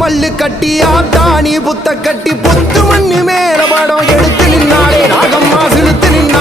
மல்லு கட்டி ஆத்தாணி புத்த கட்டி புத்து மண்ணு மேல படம் எடுத்து நின்னாலே நாகம்மா சிலுத்து நின்னா